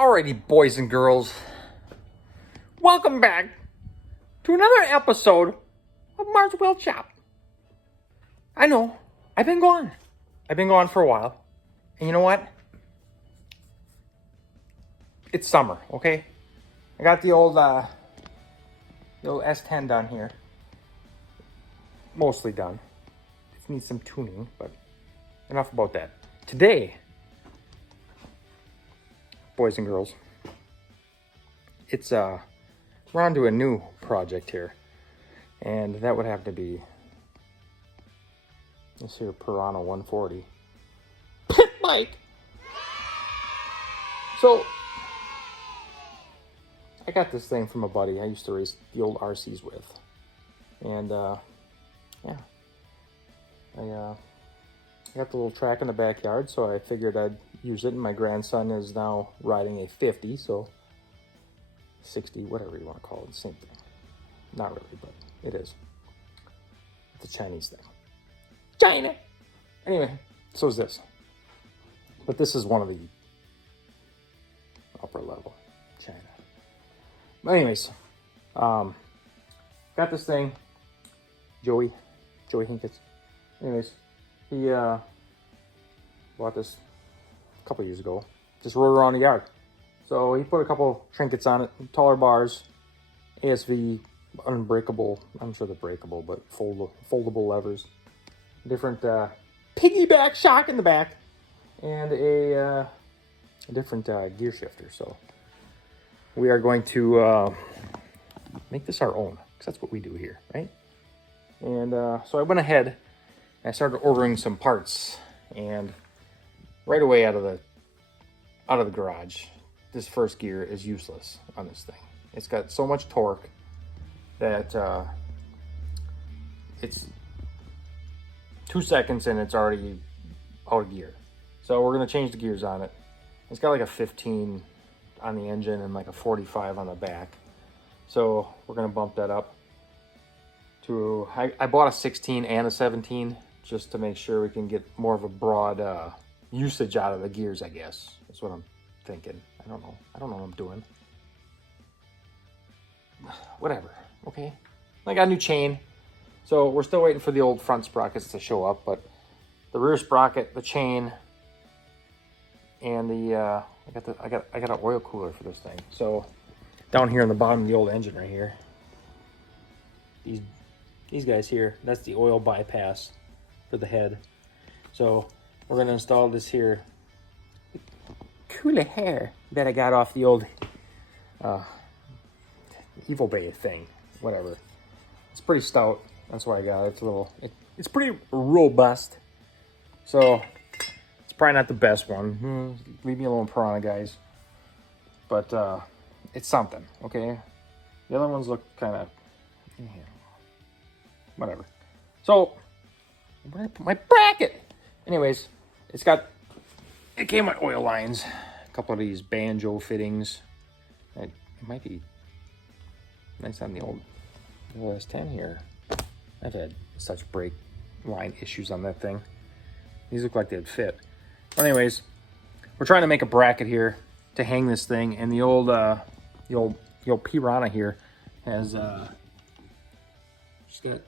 Alrighty, boys and girls, welcome back to another episode of Mart's Weld Shop. I know, I've been gone. I've been gone for a while. And you know what? It's summer, okay? I got the old S10 done here. Mostly done. It needs some tuning, but enough about that. Today, boys and girls, it's we're on to a new project here, and that would have to be this here Pirahna 140 pit bike. So I got this thing from a buddy I used to race the old RCs with, and yeah, I got the little track in the backyard, so I figured I'd use it. And my grandson is now riding a 50, so 60, whatever you want to call it, same thing. Not really, but it is. It's a Chinese thing. China! Anyway, so is this. But this is one of the upper level China. But anyways, got this thing. Joey Hinkins. Anyways, he bought this a couple years ago. Just rode around the yard. So he put a couple trinkets on it, taller bars, ASV, unbreakable, I'm sure they're breakable, but foldable levers, different piggyback shock in the back, and a different gear shifter. So we are going to make this our own, because that's what we do here, right? And so I went ahead and I started ordering some parts, and right away out of the garage, this first gear is useless on this thing. It's got so much torque that it's 2 seconds and it's already out of gear. So we're gonna change the gears on it. It's got like a 15 on the engine and like a 45 on the back. So we're gonna bump that up to, I bought a 16 and a 17 just to make sure we can get more of a broad usage out of the gears, I guess. That's what I'm thinking. I don't know what I'm doing. Whatever, okay? I got a new chain. So we're still waiting for the old front sprockets to show up, but the rear sprocket, the chain, and the I got an oil cooler for this thing. So down here on the bottom of the old engine right here, these guys here, that's the oil bypass for the head. So we're gonna install this here cooler hair that I got off the old Evil Bay thing, whatever. It's pretty stout, that's why I got it. It's pretty robust. So it's probably not the best one. Leave me alone, Pirahna guys. But it's something, okay? The other ones look kind of, whatever. So where did I put my bracket? Anyways, it came with oil lines, a couple of these banjo fittings. It might be nice on the old S10 here. I've had such brake line issues on that thing. These look like they'd fit. Anyways, we're trying to make a bracket here to hang this thing, and the old Pirahna here has just got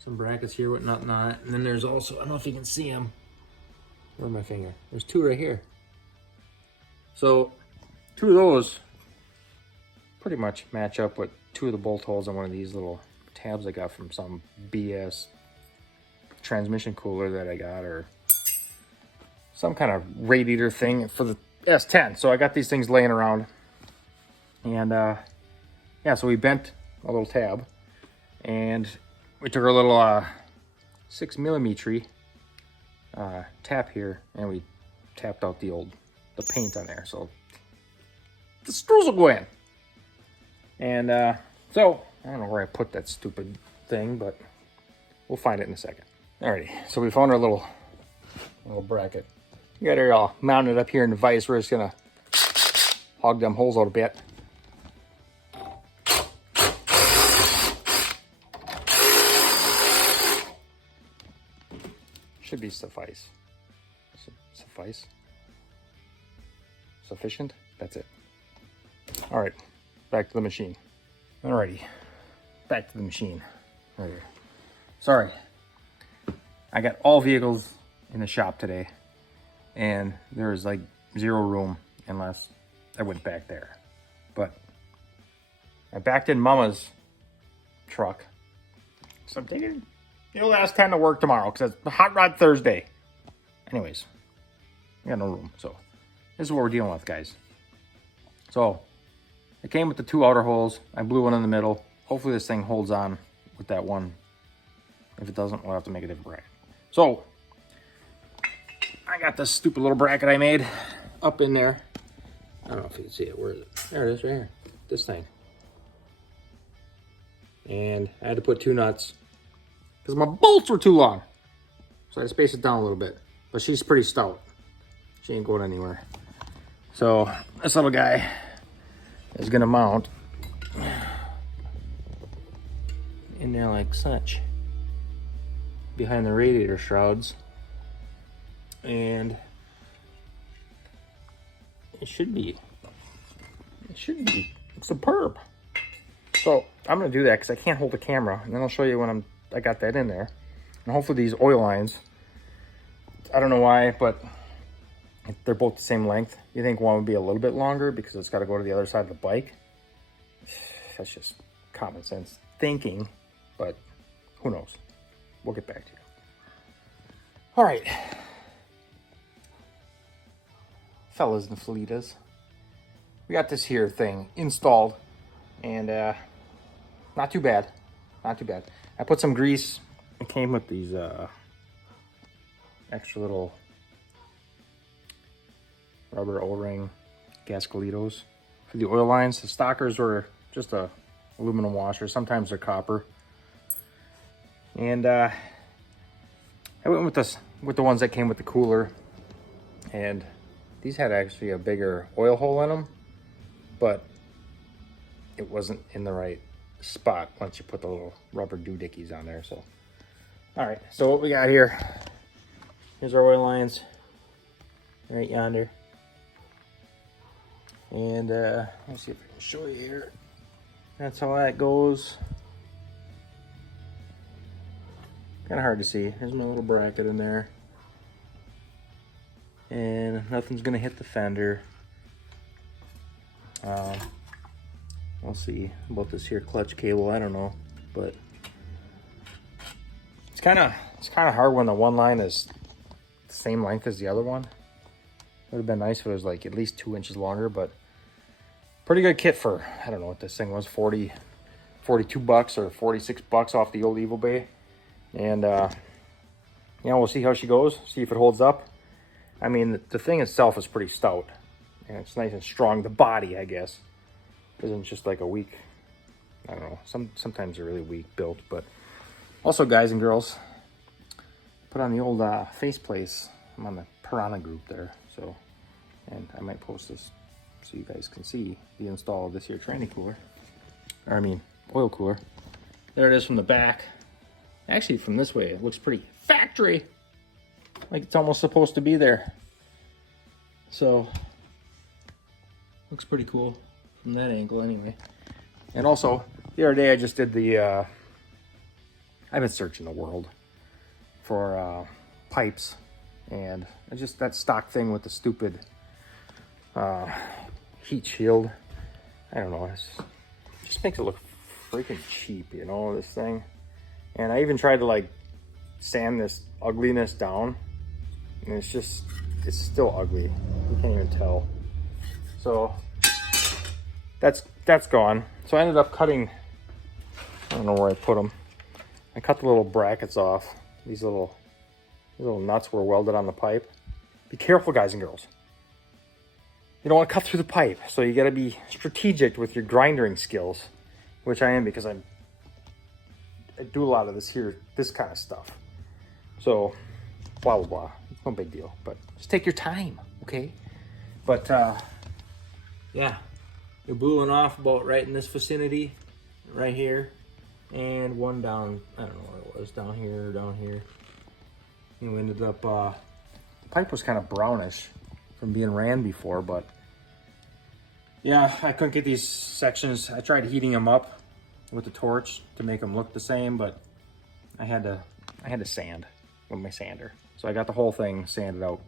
some brackets here, whatnot, not. And then there's also, I don't know if you can see them. Where's my finger? There's two right here. So two of those pretty much match up with two of the bolt holes on one of these little tabs I got from some BS transmission cooler that I got, or some kind of radiator thing for the S10. So I got these things laying around, and yeah, so we bent a little tab, and we took our little 6mm tap here, and we tapped out the paint on there, so the screws will go in. And so I don't know where I put that stupid thing, but we'll find it in a second. Alrighty, so we found our little bracket. We got her all mounted up here in the vise. We're just gonna hog them holes out a bit. Should be suffice. sufficient. That's it. All right, back to the machine. Alrighty, back to the machine. Right here. Sorry, I got all vehicles in the shop today, and there is like zero room unless I went back there. But I backed in Mama's truck, so I'm taking the last 10 to work tomorrow because it's Hot Rod Thursday. Anyways, I got no room, so this is what we're dealing with, guys. So it came with the 2 outer holes. I blew one in the middle. Hopefully this thing holds on with that one. If it doesn't, we'll have to make a different bracket. So I got this stupid little bracket I made up in there. I don't know if you can see it. Where is it? There it is, right here. This thing. And I had to put 2 nuts because my bolts were too long. So I spaced it down a little bit. But she's pretty stout. She ain't going anywhere. So this little guy is gonna mount in there like such, behind the radiator shrouds, and it should be superb. So I'm gonna do that because I can't hold the camera, and then I'll show you when I got that in there. And hopefully these oil lines, I don't know why, but they're both the same length. You think one would be a little bit longer because it's got to go to the other side of the bike. That's just common sense thinking, but who knows? We'll get back to you. All right, fellas and felitas, we got this here thing installed, and not too bad, not too bad. I put some grease. It came with these extra little rubber O-ring gascolitos for the oil lines. The stockers were just a aluminum washer. Sometimes they're copper. And I went with the ones that came with the cooler. And these had actually a bigger oil hole in them, but it wasn't in the right spot once you put the little rubber doohickeys on there. So, all right. So what we got here? Here's our oil lines right yonder. And let's see if I can show you here. That's how that goes. Kind of hard to see. There's my little bracket in there. And nothing's gonna hit the fender. We'll see about this here clutch cable. I don't know, but it's kind of hard when the one line is the same length as the other one. Would have been nice if it was like at least 2 inches longer, but pretty good kit for, I don't know what this thing was, 42 bucks or 46 bucks off the old Evil Bay. And we'll see how she goes, see if it holds up. I mean, the thing itself is pretty stout, and it's nice and strong. The body, I guess, isn't just like a weak, I don't know, sometimes they're really weak built. But also, guys and girls, put on the old face place. I'm on the Pirahna group there, so, and I might post this so you guys can see the install of this here tranny cooler, or I mean oil cooler. There it is from the back. Actually, from this way, it looks pretty factory, like it's almost supposed to be there. So looks pretty cool from that angle anyway. And also, the other day I just did the I've been searching the world for pipes, and I just, that stock thing with the stupid heat shield, I don't know, it just makes it look freaking cheap, you know, this thing. And I even tried to like sand this ugliness down, and it's still ugly. You can't even tell. So that's gone. So I ended up cutting, I don't know where I put them. I cut the little brackets off. These little nuts were welded on the pipe. Be careful, guys and girls. You don't want to cut through the pipe, so you got to be strategic with your grinding skills, which I am, because I do a lot of this kind of stuff. So, blah, blah, blah. It's no big deal, but just take your time, okay? But, yeah, you're booing off about right in this vicinity, right here, and one down, I don't know where it was, down here or down here. And we ended up, the pipe was kind of brownish from being ran before, but Yeah, I couldn't get these sections. I tried heating them up with the torch to make them look the same, but I had to sand with my sander. So I got the whole thing sanded out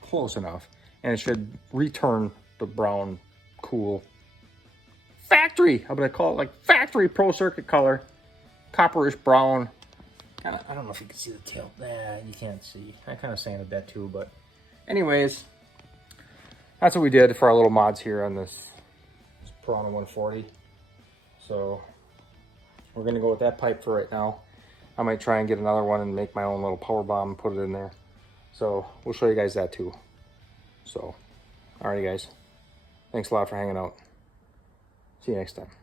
close enough, and it should return the brown, cool factory. I'm gonna call it like factory Pro Circuit color, copperish brown. Kinda, I don't know if you can see the tail. Nah, you can't see. I kind of sanded that too, but anyways, that's what we did for our little mods here on this Pirahna 140. So we're gonna go with that pipe for right now. I might try and get another one and make my own little power bomb and put it in there. So we'll show you guys that too. So, alrighty guys. Thanks a lot for hanging out. See you next time.